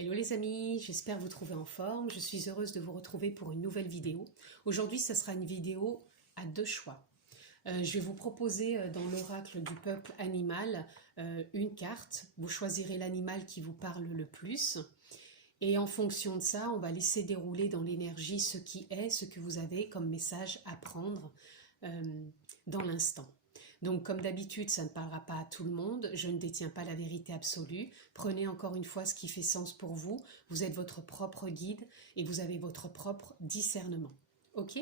Hello les amis, j'espère vous trouver en forme. Je suis heureuse de vous retrouver pour une nouvelle vidéo. Aujourd'hui, ce sera une vidéo à deux choix. Je vais vous proposer dans l'oracle du peuple animal une carte. Vous choisirez l'animal qui vous parle le plus. Et en fonction de ça, on va laisser dérouler dans l'énergie ce qui est, ce que vous avez comme message à prendre dans l'instant. Donc comme d'habitude, ça ne parlera pas à tout le monde, je ne détiens pas la vérité absolue. Prenez encore une fois ce qui fait sens pour vous, vous êtes votre propre guide et vous avez votre propre discernement. Ok?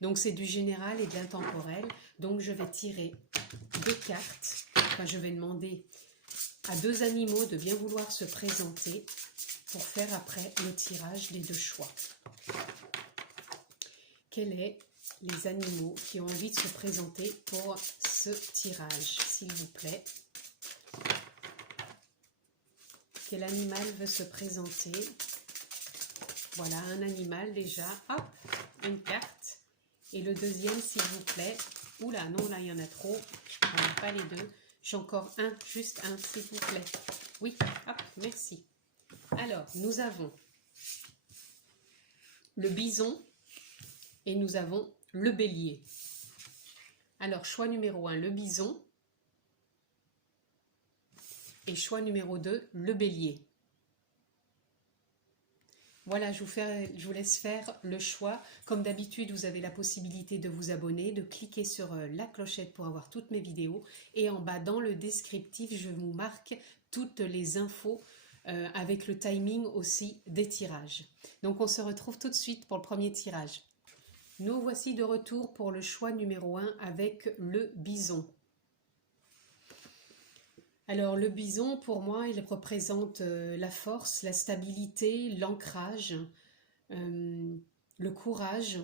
Donc c'est du général et de l'intemporel, donc je vais tirer deux cartes, enfin je vais demander à deux animaux de bien vouloir se présenter pour faire après le tirage des deux choix. Quel est les animaux qui ont envie de se présenter pour ce tirage, s'il vous plaît? Quel animal veut se présenter? Voilà, un animal déjà. Hop, une carte. Et le deuxième, s'il vous plaît. Oula, non, là, il y en a trop. Je ne prends pas les deux. J'ai encore un, juste un, s'il vous plaît. Oui, hop, merci. Alors, nous avons le bison et nous avons le bélier. Alors, choix numéro 1, le bison. Et choix numéro 2, le bélier. Voilà, je vous laisse faire le choix. Comme d'habitude, vous avez la possibilité de vous abonner, de cliquer sur la clochette pour avoir toutes mes vidéos. Et en bas, dans le descriptif, je vous marque toutes les infos avec le timing aussi des tirages. Donc, on se retrouve tout de suite pour le premier tirage. Nous voici de retour pour le choix numéro 1 avec le bison. Alors le bison, pour moi, il représente la force, la stabilité, l'ancrage, le courage.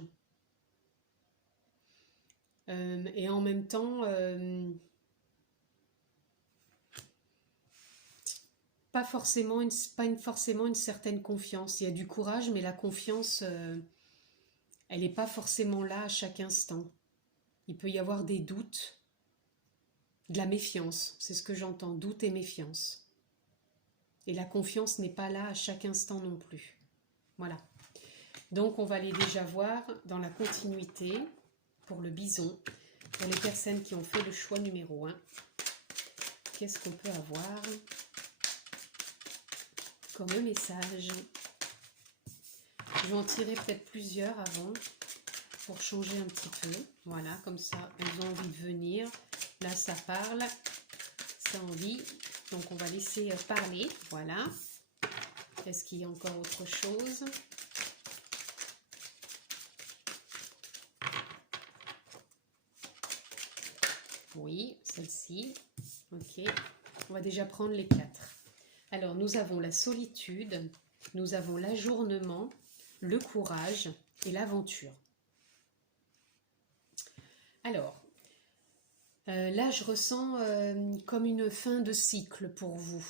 Et en même temps, pas forcément une certaine confiance. Il y a du courage, mais la confiance, elle n'est pas forcément là à chaque instant. Il peut y avoir des doutes. De la méfiance, c'est ce que j'entends, doute et méfiance. Et la confiance n'est pas là à chaque instant non plus. Voilà. Donc on va aller déjà voir dans la continuité pour le bison, pour les personnes qui ont fait le choix numéro 1. Qu'est-ce qu'on peut avoir comme message? Je vais en tirer peut-être plusieurs avant pour changer un petit peu. Voilà, comme ça, elles ont envie de venir. Là, ça parle, ça a envie. Donc, on va laisser parler. Voilà. Est-ce qu'il y a encore autre chose? Oui, celle-ci. Ok. On va déjà prendre les 4. Alors, nous avons la solitude, nous avons l'ajournement, le courage et l'aventure. Alors, là, je ressens comme une fin de cycle pour vous.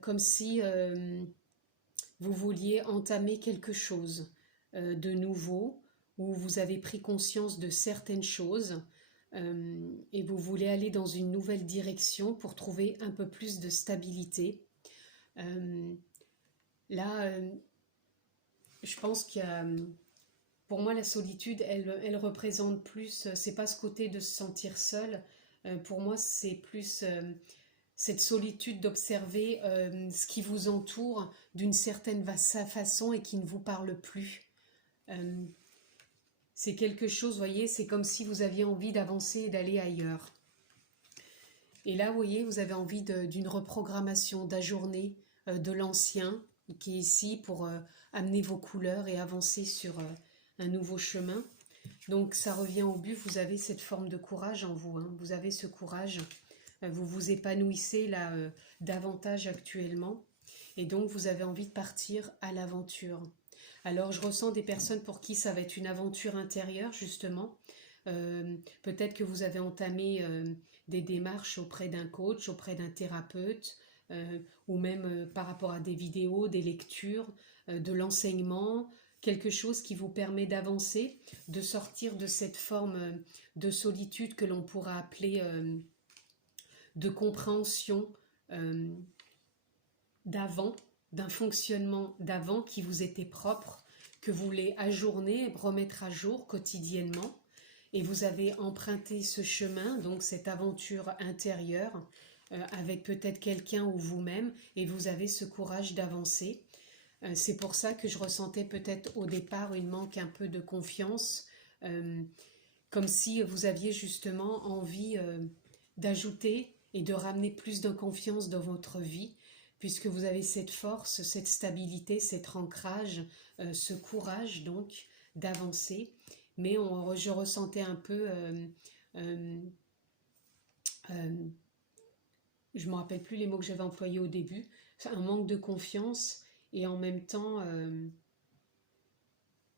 Comme si vous vouliez entamer quelque chose de nouveau, où vous avez pris conscience de certaines choses et vous voulez aller dans une nouvelle direction pour trouver un peu plus de stabilité. Là, je pense qu'il y a... Pour moi, la solitude, elle représente plus, c'est pas ce côté de se sentir seul. Pour moi, c'est plus cette solitude d'observer ce qui vous entoure d'une certaine façon et qui ne vous parle plus. C'est quelque chose, vous voyez, c'est comme si vous aviez envie d'avancer et d'aller ailleurs. Et là, vous voyez, vous avez envie d'une reprogrammation, d'ajourner de l'ancien, qui est ici pour amener vos couleurs et avancer sur un nouveau chemin. Donc ça revient au but, vous avez cette forme de courage en vous, hein. Vous avez ce courage, vous vous épanouissez là davantage actuellement et donc vous avez envie de partir à l'aventure. Alors je ressens des personnes pour qui ça va être une aventure intérieure justement. Peut-être que vous avez entamé des démarches auprès d'un coach, auprès d'un thérapeute, ou même par rapport à des vidéos, des lectures, de l'enseignement, quelque chose qui vous permet d'avancer, de sortir de cette forme de solitude que l'on pourra appeler de compréhension d'avant, d'un fonctionnement d'avant qui vous était propre, que vous voulez ajourner, remettre à jour quotidiennement. Et vous avez emprunté ce chemin, donc cette aventure intérieure, avec peut-être quelqu'un ou vous-même, et vous avez ce courage d'avancer. C'est pour ça que je ressentais peut-être au départ une manque un peu de confiance, comme si vous aviez justement envie d'ajouter et de ramener plus de confiance dans votre vie, puisque vous avez cette force, cette stabilité, cet ancrage, ce courage donc d'avancer. Mais je ressentais un peu, je ne me rappelle plus les mots que j'avais employés au début, un manque de confiance et en même temps,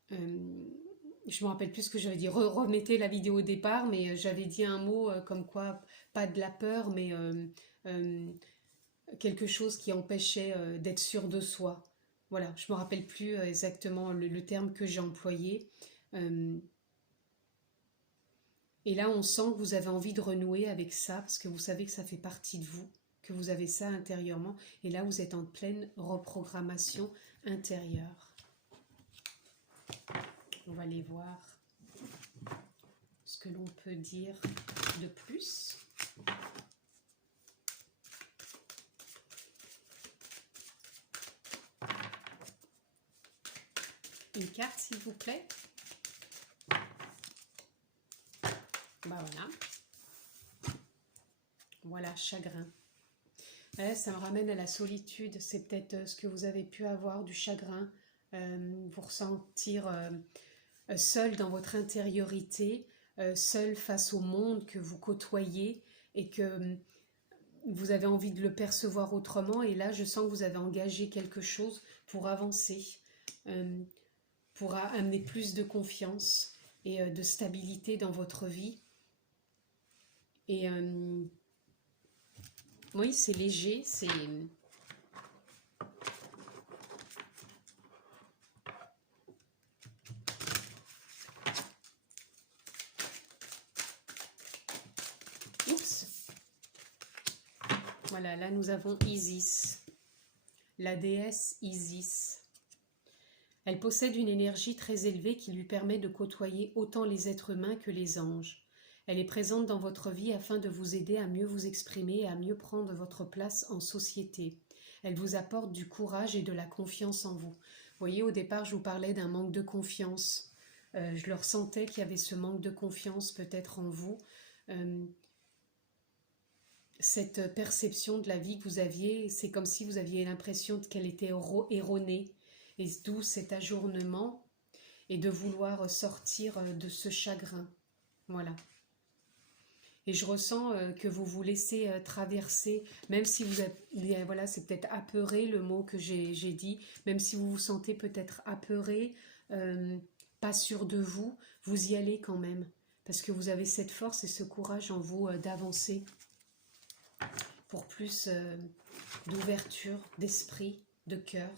je ne me rappelle plus ce que j'avais dit. Remettez la vidéo au départ, mais j'avais dit un mot comme quoi, pas de la peur, mais quelque chose qui empêchait d'être sûr de soi. Voilà, je ne me rappelle plus exactement le terme que j'ai employé. Et là, on sent que vous avez envie de renouer avec ça, parce que vous savez que ça fait partie de vous, que vous avez ça intérieurement. Et là, vous êtes en pleine reprogrammation intérieure. On va aller voir ce que l'on peut dire de plus. Une carte, s'il vous plaît. Bah voilà. Voilà, chagrin. Ouais, ça me ramène à la solitude. C'est peut-être ce que vous avez pu avoir, du chagrin. Vous ressentir seul dans votre intériorité, seul face au monde que vous côtoyez et que vous avez envie de le percevoir autrement. Et là, je sens que vous avez engagé quelque chose pour avancer, pour amener plus de confiance et de stabilité dans votre vie. Et oui, c'est léger, c'est... Oups. Voilà, là nous avons Isis, la déesse Isis. Elle possède une énergie très élevée qui lui permet de côtoyer autant les êtres humains que les anges. Elle est présente dans votre vie afin de vous aider à mieux vous exprimer et à mieux prendre votre place en société. Elle vous apporte du courage et de la confiance en vous. Vous voyez, au départ, je vous parlais d'un manque de confiance. Je le ressentais qu'il y avait ce manque de confiance peut-être en vous. Cette perception de la vie que vous aviez, c'est comme si vous aviez l'impression qu'elle était erronée. Et d'où cet ajournement et de vouloir sortir de ce chagrin. Voilà. Et je ressens que vous vous laissez traverser, même si vous êtes, voilà, c'est peut-être apeuré le mot que j'ai dit, même si vous vous sentez peut-être apeuré, pas sûr de vous, vous y allez quand même, parce que vous avez cette force et ce courage en vous d'avancer pour plus d'ouverture d'esprit, de cœur.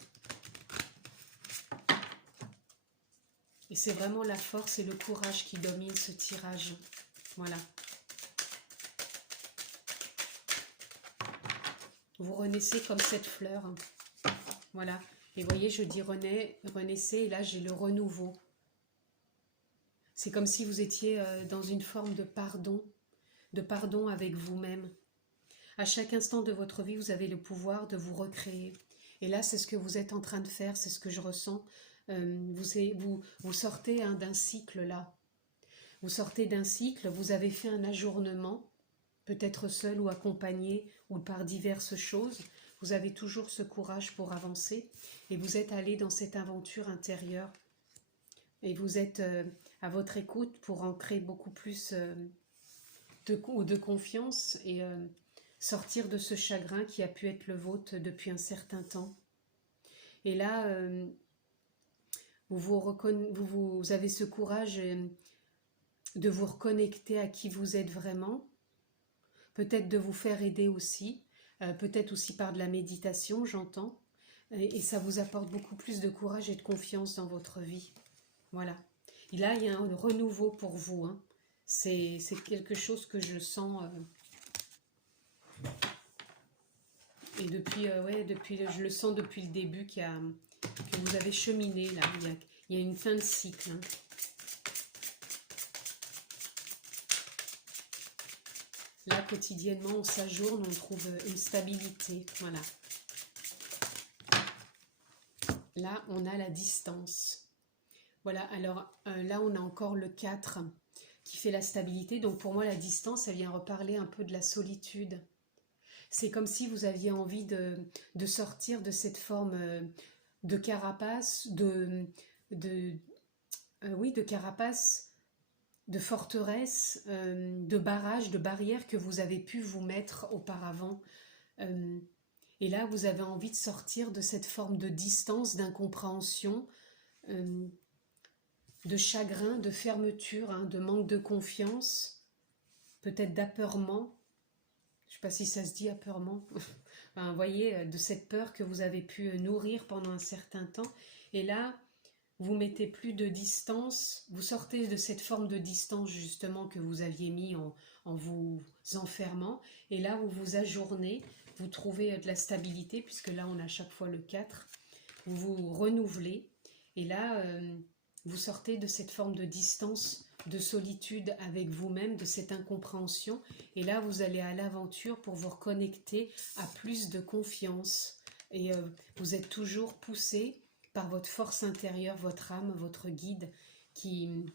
Et c'est vraiment la force et le courage qui dominent ce tirage. Voilà. Vous renaissez comme cette fleur. Voilà. Et voyez, je dis renaissez, et là j'ai le renouveau. C'est comme si vous étiez dans une forme de pardon avec vous-même. À chaque instant de votre vie, vous avez le pouvoir de vous recréer. Et là, c'est ce que vous êtes en train de faire, c'est ce que je ressens. Vous sortez d'un cycle là. Vous sortez d'un cycle, vous avez fait un ajournement, peut-être seul ou accompagné ou par diverses choses. Vous avez toujours ce courage pour avancer et vous êtes allé dans cette aventure intérieure. Et vous êtes à votre écoute pour ancrer beaucoup plus de confiance et sortir de ce chagrin qui a pu être le vôtre depuis un certain temps. Et là, vous avez ce courage de vous reconnecter à qui vous êtes vraiment, peut-être de vous faire aider aussi, peut-être aussi par de la méditation, j'entends, et ça vous apporte beaucoup plus de courage et de confiance dans votre vie. Voilà. Et là, il y a un renouveau pour vous. Hein. C'est quelque chose que je sens Et depuis, ouais, je le sens depuis le début que vous avez cheminé là. Il y a une fin de cycle. Hein. Là, quotidiennement, on s'ajourne, on trouve une stabilité. Voilà. Là, on a la distance. Voilà, alors là, on a encore le 4 qui fait la stabilité. Donc pour moi, la distance, elle vient reparler un peu de la solitude. C'est comme si vous aviez envie de sortir de cette forme de carapace, oui, de carapace, de forteresse, de barrage, de barrière que vous avez pu vous mettre auparavant. Et là, vous avez envie de sortir de cette forme de distance, d'incompréhension, de chagrin, de fermeture, hein, de manque de confiance, peut-être d'apeurement. Je ne sais pas si ça se dit apeurement. Enfin, vous voyez, de cette peur que vous avez pu nourrir pendant un certain temps. Et là, vous mettez plus de distance, vous sortez de cette forme de distance justement que vous aviez mis en vous enfermant. Et là, vous vous ajournez, vous trouvez de la stabilité, puisque là, on a à chaque fois le 4. Vous vous renouvelez. Et là, vous sortez de cette forme de distance, de solitude avec vous-même, de cette incompréhension. Et là, vous allez à l'aventure pour vous reconnecter à plus de confiance. Et vous êtes toujours poussé par votre force intérieure, votre âme, votre guide qui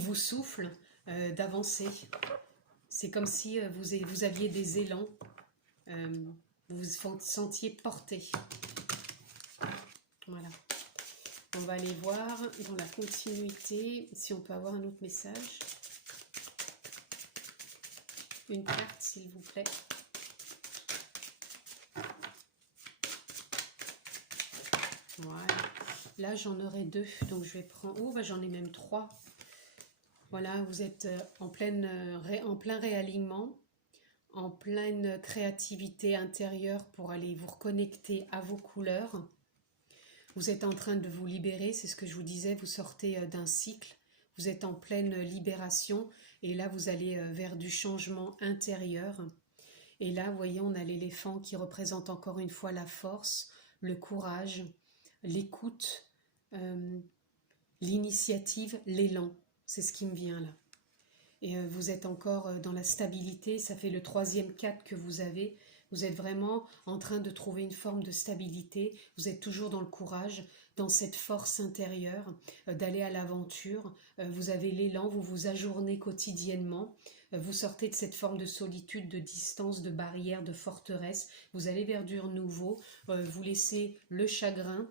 vous souffle d'avancer. C'est comme si vous aviez des élans, vous vous sentiez porté. Voilà. On va aller voir dans la continuité si on peut avoir un autre message. Une carte, s'il vous plaît. Voilà. Là, j'en aurai 2, donc je vais prendre... Oh, bah, j'en ai même 3. Voilà, vous êtes en plein réalignement, en pleine créativité intérieure pour aller vous reconnecter à vos couleurs. Vous êtes en train de vous libérer, c'est ce que je vous disais, vous sortez d'un cycle, vous êtes en pleine libération et là vous allez vers du changement intérieur. Et là, vous voyez, on a l'éléphant qui représente encore une fois la force, le courage, l'écoute, l'initiative, l'élan. C'est ce qui me vient là. Et vous êtes encore dans la stabilité, ça fait le 3e 4 que vous avez. Vous êtes vraiment en train de trouver une forme de stabilité. Vous êtes toujours dans le courage, dans cette force intérieure, d'aller à l'aventure. Vous avez l'élan, vous vous ajournez quotidiennement. Vous sortez de cette forme de solitude, de distance, de barrière, de forteresse. Vous allez vers du renouveau. Vous laissez le chagrin.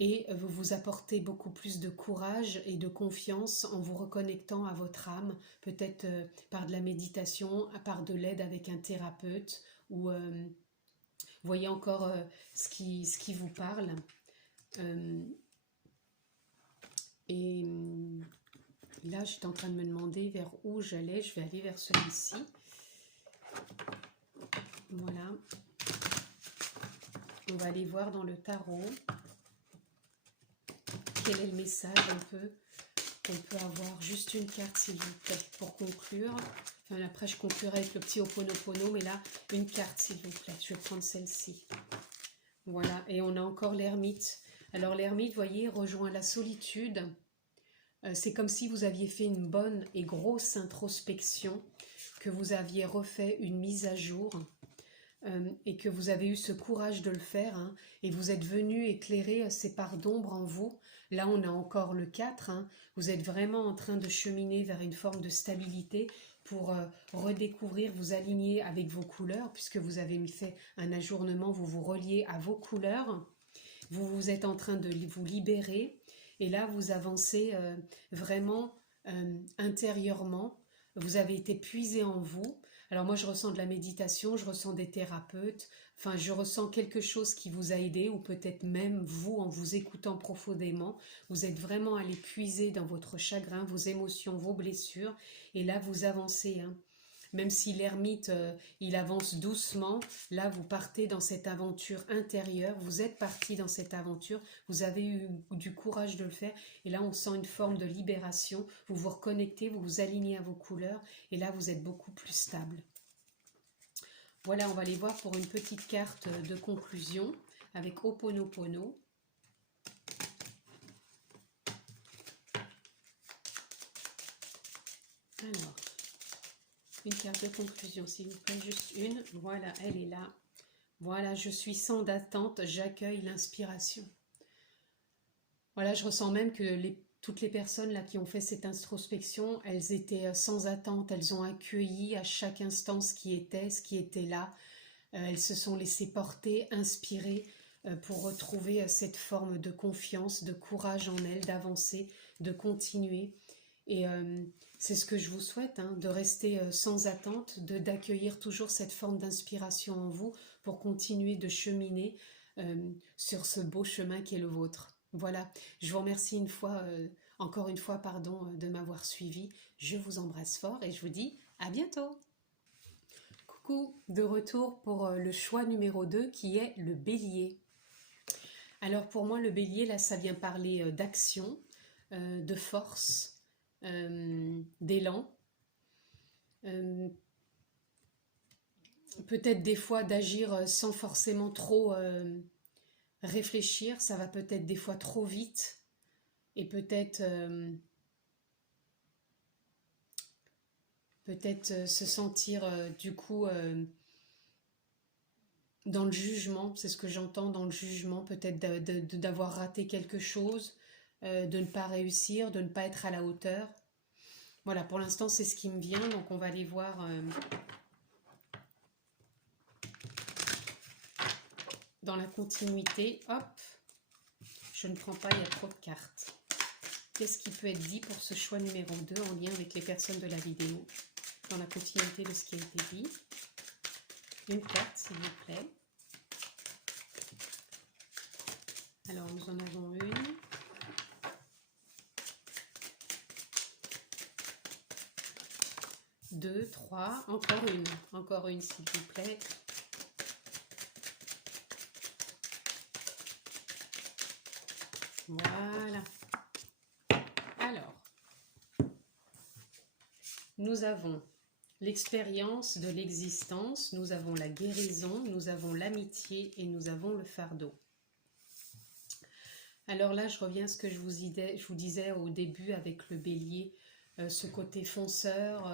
Et vous vous apportez beaucoup plus de courage et de confiance en vous reconnectant à votre âme, peut-être par de la méditation, par de l'aide avec un thérapeute, ou voyez encore ce qui vous parle. Et là, j'étais en train de me demander vers où j'allais. Je vais aller vers celui-ci. Voilà. On va aller voir dans le tarot. Quel est le message un peu qu'on peut avoir? Juste une carte, s'il vous plaît, pour conclure. Enfin, après, je conclurai avec le petit Ho'oponopono, mais là, une carte, s'il vous plaît. Je vais prendre celle-ci. Voilà, et on a encore l'ermite. Alors, l'ermite, vous voyez, rejoint la solitude. C'est comme si vous aviez fait une bonne et grosse introspection, que vous aviez refait une mise à jour. Et que vous avez eu ce courage de le faire, hein, et vous êtes venu éclairer ces parts d'ombre en vous. Là, on a encore le 4, hein, vous êtes vraiment en train de cheminer vers une forme de stabilité pour redécouvrir, vous aligner avec vos couleurs, puisque vous avez fait un ajournement, vous vous reliez à vos couleurs, vous êtes en train de vous libérer, et là, vous avancez vraiment intérieurement, vous avez été puisé en vous. Alors moi, je ressens de la méditation, je ressens des thérapeutes, enfin, je ressens quelque chose qui vous a aidé, ou peut-être même vous, en vous écoutant profondément, vous êtes vraiment allé puiser dans votre chagrin, vos émotions, vos blessures, et là, vous avancez, hein. Même si l'ermite, il avance doucement, là, vous partez dans cette aventure intérieure, vous êtes parti dans cette aventure, vous avez eu du courage de le faire, et là, on sent une forme de libération, vous vous reconnectez, vous vous alignez à vos couleurs, et là, vous êtes beaucoup plus stable. Voilà, on va aller voir pour une petite carte de conclusion avec Ho'oponopono. Alors, une carte de conclusion, s'il vous plaît, juste une. Voilà, elle est là. Voilà, je suis sans attente, j'accueille l'inspiration. Voilà, je ressens même que toutes les personnes là qui ont fait cette introspection, elles étaient sans attente, elles ont accueilli à chaque instant ce qui était là. Elles se sont laissées porter, inspirer pour retrouver cette forme de confiance, de courage en elles, d'avancer, de continuer. Et c'est ce que je vous souhaite, hein, de rester sans attente, d'accueillir toujours cette forme d'inspiration en vous pour continuer de cheminer sur ce beau chemin qui est le vôtre. Voilà, je vous remercie encore une fois, pardon, de m'avoir suivi. Je vous embrasse fort et je vous dis à bientôt. Coucou, de retour pour le choix numéro 2 qui est le bélier. Alors pour moi, le bélier, là, ça vient parler d'action, de force, d'élan, peut-être des fois d'agir sans forcément trop réfléchir, ça va peut-être des fois trop vite et peut-être se sentir du coup dans le jugement, c'est ce que j'entends dans le jugement, peut-être d'avoir raté quelque chose, de ne pas réussir, de ne pas être à la hauteur. Voilà, pour l'instant c'est ce qui me vient, donc on va aller voir dans la continuité. Hop, je ne prends pas, il y a trop de cartes. Qu'est-ce qui peut être dit pour ce choix numéro 2 en lien avec les personnes de la vidéo, dans la continuité de ce qui a été dit? Une carte, s'il vous plaît. Alors, nous en avons une. Deux, trois, encore une, s'il vous plaît. Voilà. Alors, nous avons l'expérience de l'existence, nous avons la guérison, nous avons l'amitié et nous avons le fardeau. Alors là, je reviens à ce que je vous disais au début avec le bélier, ce côté fonceur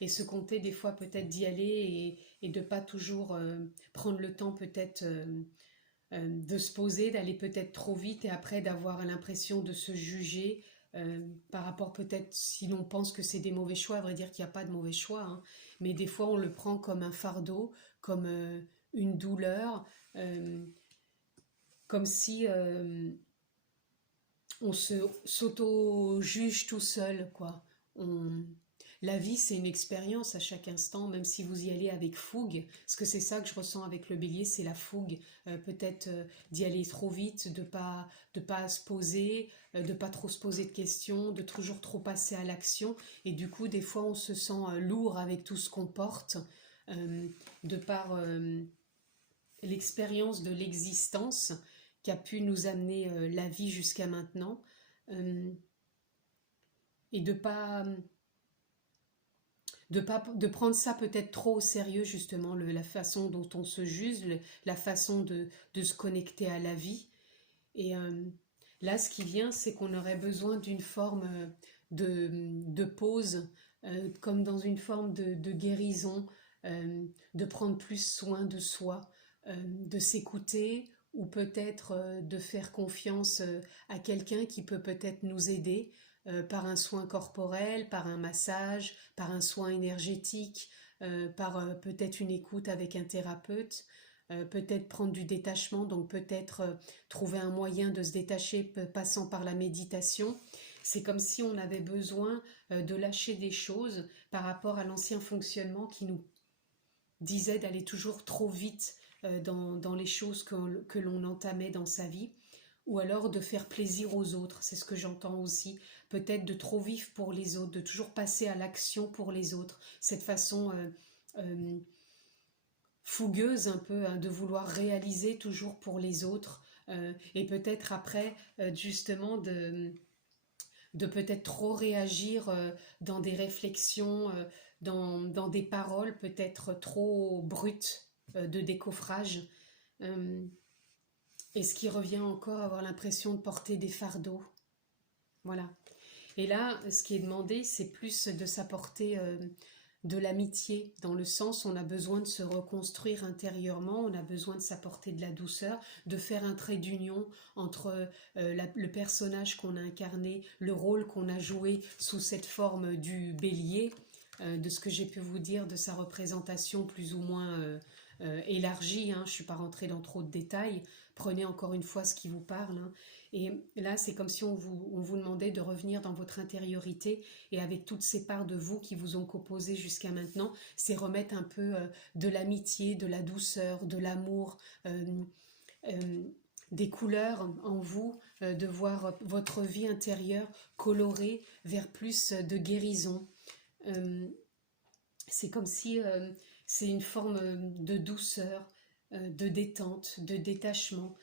et ce côté des fois peut-être d'y aller et de pas toujours prendre le temps peut-être de se poser, d'aller peut-être trop vite et après d'avoir l'impression de se juger par rapport peut-être si l'on pense que c'est des mauvais choix, à vrai dire qu'il n'y a pas de mauvais choix, hein, mais des fois on le prend comme un fardeau, comme une douleur, comme si on s'auto-juge tout seul, quoi. La vie, c'est une expérience à chaque instant, même si vous y allez avec fougue, parce que c'est ça que je ressens avec le bélier, c'est la fougue, peut-être d'y aller trop vite, de pas se poser, de pas trop se poser de questions, de toujours trop passer à l'action, et du coup, des fois, on se sent lourd avec tout ce qu'on porte, de par l'expérience de l'existence qui a pu nous amener la vie jusqu'à maintenant, et de prendre ça peut-être trop au sérieux, justement, la façon dont on se juge, la façon de se connecter à la vie. Et là, ce qui vient, c'est qu'on aurait besoin d'une forme de pause, comme dans une forme de guérison, de prendre plus soin de soi, de s'écouter, ou peut-être de faire confiance à quelqu'un qui peut peut-être nous aider, par un soin corporel, par un massage, par un soin énergétique, par peut-être une écoute avec un thérapeute, peut-être prendre du détachement, donc peut-être trouver un moyen de se détacher passant par la méditation. C'est comme si on avait besoin de lâcher des choses par rapport à l'ancien fonctionnement qui nous disait d'aller toujours trop vite dans les choses que l'on entamait dans sa vie, ou alors de faire plaisir aux autres, c'est ce que j'entends aussi, peut-être de trop vivre pour les autres, de toujours passer à l'action pour les autres, cette façon fougueuse un peu, hein, de vouloir réaliser toujours pour les autres, et peut-être après justement de peut-être trop réagir dans des réflexions, dans des paroles peut-être trop brutes, de décoffrage. Est-ce qu'il revient encore à avoir l'impression de porter des fardeaux? Voilà. Et là, ce qui est demandé, c'est plus de s'apporter de l'amitié, dans le sens où on a besoin de se reconstruire intérieurement, on a besoin de s'apporter de la douceur, de faire un trait d'union entre le personnage qu'on a incarné, le rôle qu'on a joué sous cette forme du bélier, de ce que j'ai pu vous dire de sa représentation plus ou moins élargie, hein, je ne suis pas rentrée dans trop de détails, prenez encore une fois ce qui vous parle, hein. Et là, c'est comme si on vous demandait de revenir dans votre intériorité et avec toutes ces parts de vous qui vous ont composé jusqu'à maintenant, c'est remettre un peu de l'amitié, de la douceur, de l'amour, des couleurs en vous, de voir votre vie intérieure colorée vers plus de guérison. C'est comme si c'est une forme de douceur, de détente, de détachement,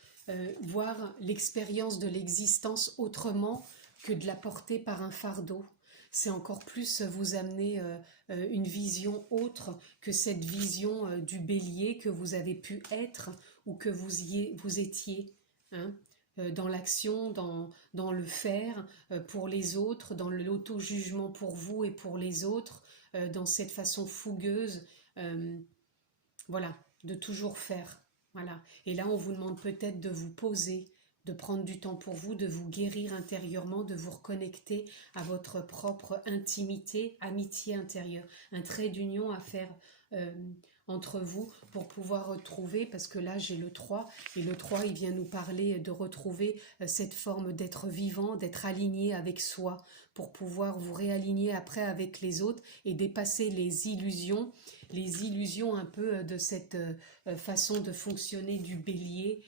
voir l'expérience de l'existence autrement que de la porter par un fardeau. C'est encore plus vous amener une vision autre que cette vision du bélier que vous avez pu être ou que vous étiez, hein, dans l'action, dans le faire pour les autres, dans l'auto-jugement pour vous et pour les autres, dans cette façon fougueuse, voilà, de toujours faire. Voilà. Et là, on vous demande peut-être de vous poser, de prendre du temps pour vous, de vous guérir intérieurement, de vous reconnecter à votre propre intimité, amitié intérieure. Un trait d'union à faire entre vous pour pouvoir retrouver, parce que là j'ai le 3, et le 3 il vient nous parler de retrouver cette forme d'être vivant, d'être aligné avec soi, pour pouvoir vous réaligner après avec les autres et dépasser les illusions un peu de cette façon de fonctionner du bélier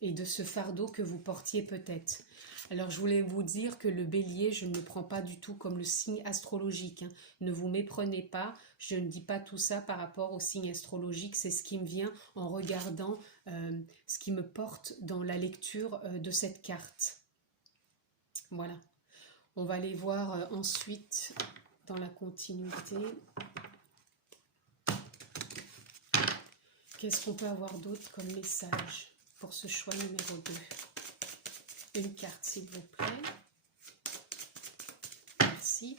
et de ce fardeau que vous portiez peut-être. Alors je voulais vous dire que le bélier, je ne le prends pas du tout comme le signe astrologique, hein. Ne vous méprenez pas, je ne dis pas tout ça par rapport au signe astrologique, c'est ce qui me vient en regardant ce qui me porte dans la lecture de cette carte. Voilà. On va aller voir ensuite dans la continuité. Qu'est-ce qu'on peut avoir d'autre comme message pour ce choix numéro 2? Une carte, s'il vous plaît. Merci.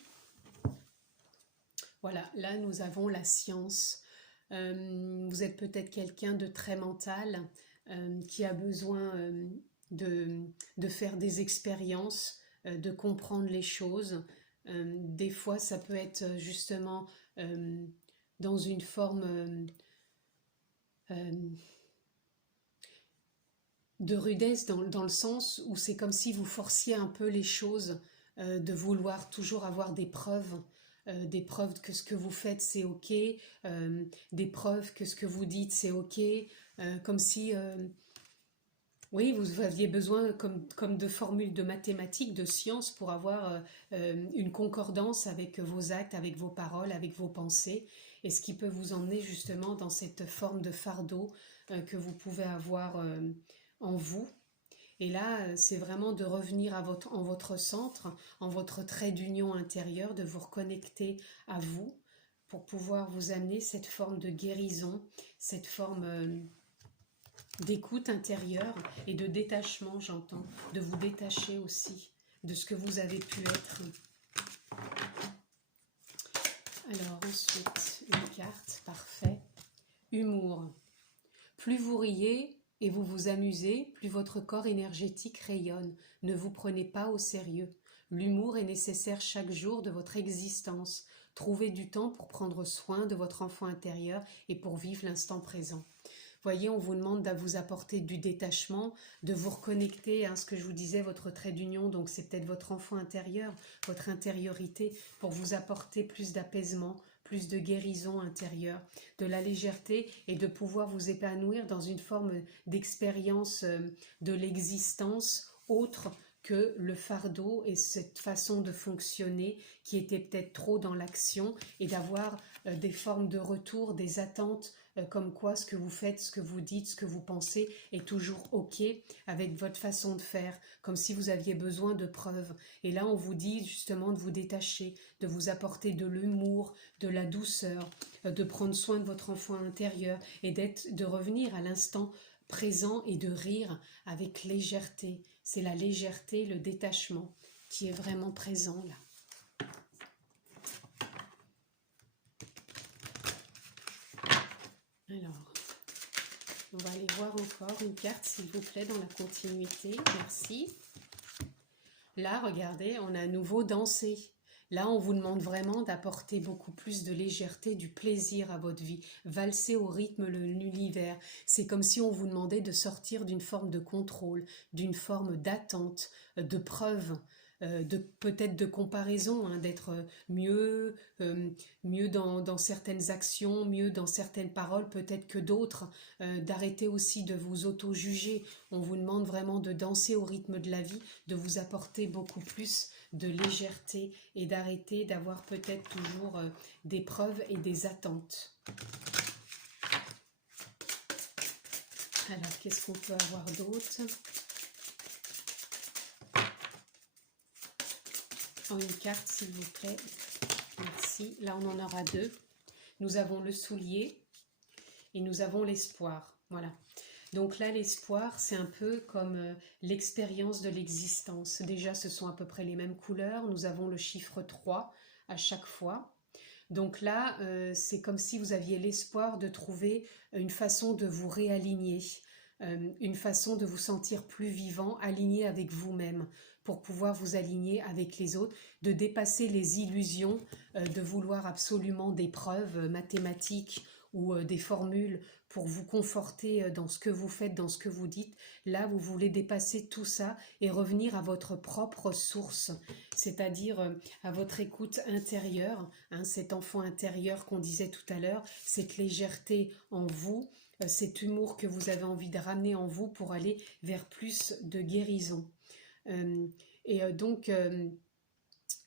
Voilà, là, nous avons la science. Vous êtes peut-être quelqu'un de très mental qui a besoin de faire des expériences, de comprendre les choses. Des fois, ça peut être justement dans une forme de rudesse dans le sens où c'est comme si vous forciez un peu les choses, de vouloir toujours avoir des preuves que ce que vous faites c'est ok, des preuves que ce que vous dites c'est ok, comme si oui, vous aviez besoin comme de formules de mathématiques, de sciences pour avoir une concordance avec vos actes, avec vos paroles, avec vos pensées, et ce qui peut vous emmener justement dans cette forme de fardeau que vous pouvez avoir en vous. Et là, c'est vraiment de revenir en votre centre, en votre trait d'union intérieur, de vous reconnecter à vous pour pouvoir vous amener cette forme de guérison, cette forme d'écoute intérieure et de détachement, j'entends, de vous détacher aussi de ce que vous avez pu être. Alors ensuite, une carte, parfait. Humour. Plus vous riez et vous vous amusez, plus votre corps énergétique rayonne. Ne vous prenez pas au sérieux. L'humour est nécessaire chaque jour de votre existence. Trouvez du temps pour prendre soin de votre enfant intérieur et pour vivre l'instant présent. Voyez, on vous demande de vous apporter du détachement, de vous reconnecter à ce que je vous disais, votre trait d'union, donc c'est peut-être votre enfant intérieur, votre intériorité, pour vous apporter plus d'apaisement, plus de guérison intérieure, de la légèreté et de pouvoir vous épanouir dans une forme d'expérience de l'existence autre que le fardeau et cette façon de fonctionner qui était peut-être trop dans l'action, et d'avoir des formes de retour, des attentes comme quoi ce que vous faites, ce que vous dites, ce que vous pensez est toujours OK avec votre façon de faire, comme si vous aviez besoin de preuves. Et là, on vous dit justement de vous détacher, de vous apporter de l'humour, de la douceur, de prendre soin de votre enfant intérieur et de revenir à l'instant présent et de rire avec légèreté. C'est la légèreté, le détachement qui est vraiment présent là. Alors, on va aller voir encore une carte, s'il vous plaît, dans la continuité. Merci. Là, regardez, on a à nouveau dansé. Là, on vous demande vraiment d'apporter beaucoup plus de légèreté, du plaisir à votre vie. Valser au rythme de l'univers. C'est comme si on vous demandait de sortir d'une forme de contrôle, d'une forme d'attente, de preuve, peut-être de comparaison, hein, d'être mieux, mieux dans certaines actions, mieux dans certaines paroles peut-être que d'autres, d'arrêter aussi de vous auto-juger. On vous demande vraiment de danser au rythme de la vie, de vous apporter beaucoup plus de légèreté et d'arrêter d'avoir peut-être toujours des preuves et des attentes. Alors, qu'est-ce qu'on peut avoir d'autre? En une carte, s'il vous plaît. Merci. Là, on en aura deux. Nous avons le soulier et nous avons l'espoir. Voilà. Donc là, l'espoir, c'est un peu comme l'expérience de l'existence. Déjà, ce sont à peu près les mêmes couleurs. Nous avons le chiffre 3 à chaque fois. Donc là, c'est comme si vous aviez l'espoir de trouver une façon de vous réaligner, une façon de vous sentir plus vivant, aligné avec vous-même, pour pouvoir vous aligner avec les autres, de dépasser les illusions, de vouloir absolument des preuves mathématiques ou des formules pour vous conforter dans ce que vous faites, dans ce que vous dites. Là, vous voulez dépasser tout ça et revenir à votre propre source, c'est-à-dire à votre écoute intérieure, hein, cet enfant intérieur qu'on disait tout à l'heure, cette légèreté en vous, cet humour que vous avez envie de ramener en vous pour aller vers plus de guérison. Donc,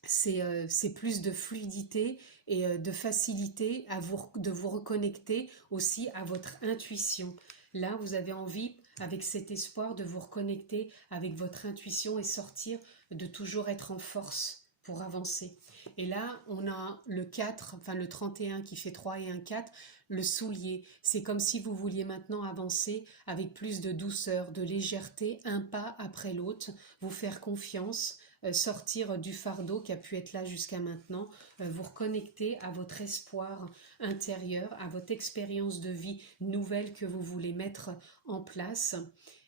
c'est plus de fluidité et de facilité de vous reconnecter aussi à votre intuition. Là, vous avez envie, avec cet espoir, de vous reconnecter avec votre intuition et sortir de toujours être en force pour avancer. Et là, on a le 4, enfin le 31 qui fait 3 et un 4, le soulier. C'est comme si vous vouliez maintenant avancer avec plus de douceur, de légèreté, un pas après l'autre, vous faire confiance, sortir du fardeau qui a pu être là jusqu'à maintenant, vous reconnecter à votre espoir intérieur, à votre expérience de vie nouvelle que vous voulez mettre en place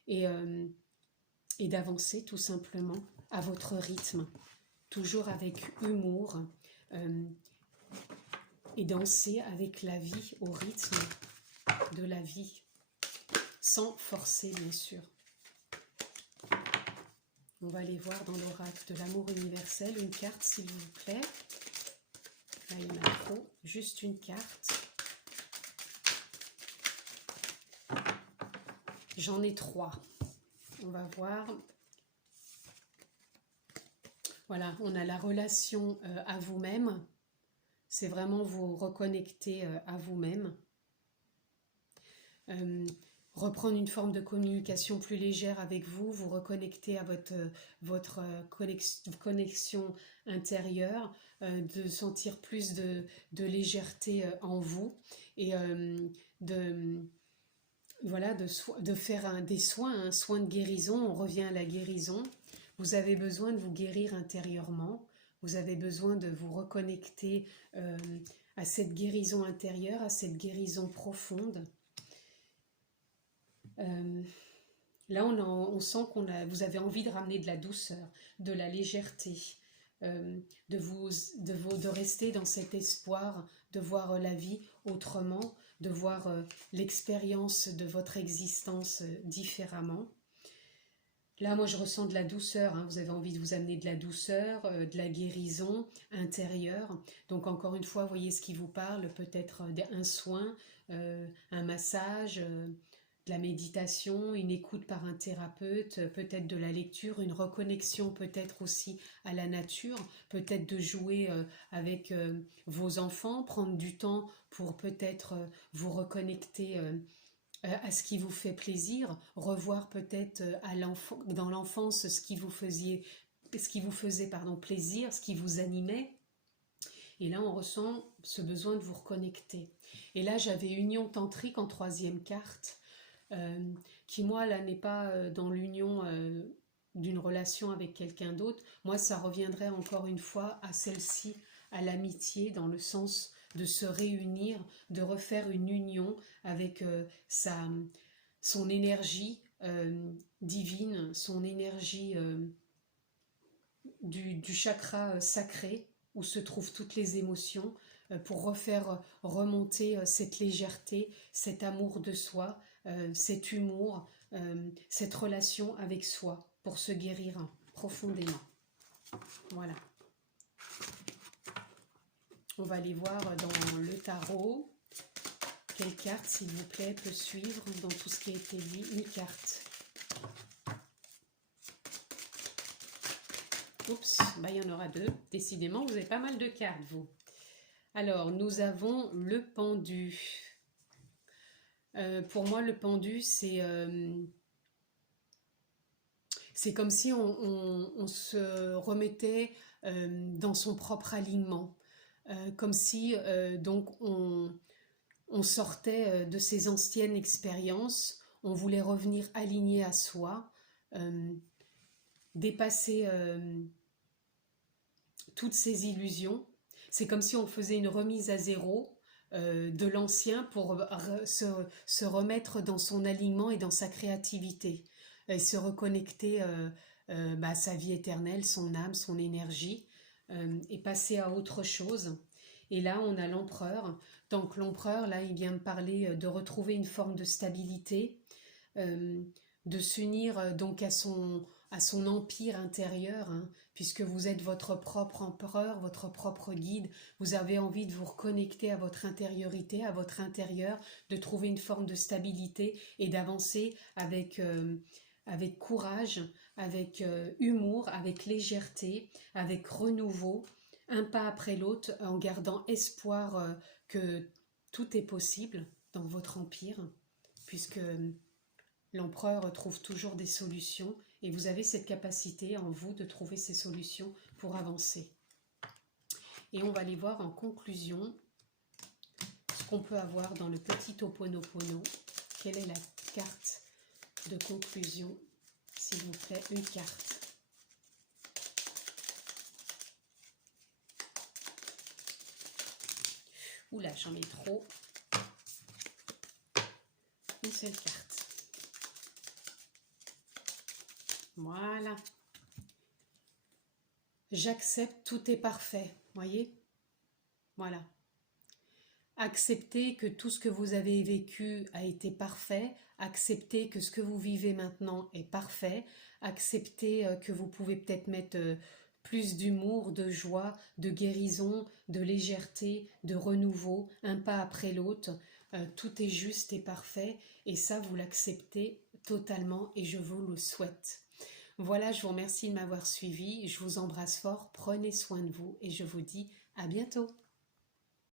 et d'avancer tout simplement à votre rythme, toujours avec humour et danser avec la vie, au rythme de la vie, sans forcer bien sûr. On va aller voir dans l'oracle de l'amour universel, une carte s'il vous plaît. Là, il y en a trop, juste une carte. J'en ai 3. On va voir. Voilà, on a la relation à vous-même. C'est vraiment vous reconnecter à vous-même. Reprendre une forme de communication plus légère avec vous, vous reconnecter à votre connexion intérieure, de sentir plus de légèreté en vous et voilà, de faire des soins, un soin de guérison. On revient à la guérison. Vous avez besoin de vous guérir intérieurement, vous avez besoin de vous reconnecter à cette guérison intérieure, à cette guérison profonde. Là, on sent vous avez envie de ramener de la douceur, de la légèreté, de rester dans cet espoir, de voir la vie autrement, de voir l'expérience de votre existence différemment. Là, moi, je ressens de la douceur, hein. Vous avez envie de vous amener de la douceur, de la guérison intérieure. Donc, encore une fois, voyez ce qui vous parle, peut-être un soin, un massage, de la méditation, une écoute par un thérapeute, peut-être de la lecture, une reconnexion peut-être aussi à la nature, peut-être de jouer avec vos enfants, prendre du temps pour peut-être vous reconnecter à ce qui vous fait plaisir, revoir peut-être dans l'enfance ce qui vous faisait plaisir, ce qui vous animait. Et là, on ressent ce besoin de vous reconnecter. Et là, j'avais Union tantrique en 3e carte, qui, moi, là, n'est pas dans l'union d'une relation avec quelqu'un d'autre. Moi, ça reviendrait encore une fois à celle-ci, à l'amitié, dans le sens de se réunir, de refaire une union avec son énergie divine, son énergie du chakra sacré, où se trouvent toutes les émotions, pour refaire remonter cette légèreté, cet amour de soi, cet humour, cette relation avec soi, pour se guérir profondément. Voilà. On va aller voir dans le tarot. Quelle carte, s'il vous plaît, peut suivre dans tout ce qui a été dit? Une carte. Oups, bah, il y en aura 2. Décidément, vous avez pas mal de cartes, vous. Alors, nous avons le pendu. Pour moi, le pendu, c'est comme si on se remettait dans son propre alignement. Comme si donc on sortait de ses anciennes expériences, on voulait revenir aligné à soi, dépasser toutes ces illusions. C'est comme si on faisait une remise à zéro de l'ancien pour se remettre dans son alignement et dans sa créativité, et se reconnecter à sa vie éternelle, son âme, son énergie, et passer à autre chose. Et là, on a l'empereur. Donc l'empereur, là, il vient me parler de retrouver une forme de stabilité, de s'unir donc à son empire intérieur, hein, puisque vous êtes votre propre empereur, votre propre guide. Vous avez envie de vous reconnecter à votre intériorité, à votre intérieur, de trouver une forme de stabilité et d'avancer avec courage, avec humour, avec légèreté, avec renouveau, un pas après l'autre, en gardant espoir que tout est possible dans votre empire, puisque l'empereur trouve toujours des solutions et vous avez cette capacité en vous de trouver ces solutions pour avancer. Et on va les voir en conclusion, ce qu'on peut avoir dans le petit Ho'oponopono. Quelle est la carte de conclusion, s'il vous plaît, une carte. Oula, j'en ai trop. Une seule carte. Voilà. J'accepte, tout est parfait. Voyez? Voilà. Acceptez que tout ce que vous avez vécu a été parfait. Acceptez que ce que vous vivez maintenant est parfait. Acceptez que vous pouvez peut-être mettre plus d'humour, de joie, de guérison, de légèreté, de renouveau, un pas après l'autre. Tout est juste et parfait. Et ça, vous l'acceptez totalement et je vous le souhaite. Voilà, je vous remercie de m'avoir suivi. Je vous embrasse fort. Prenez soin de vous et je vous dis à bientôt.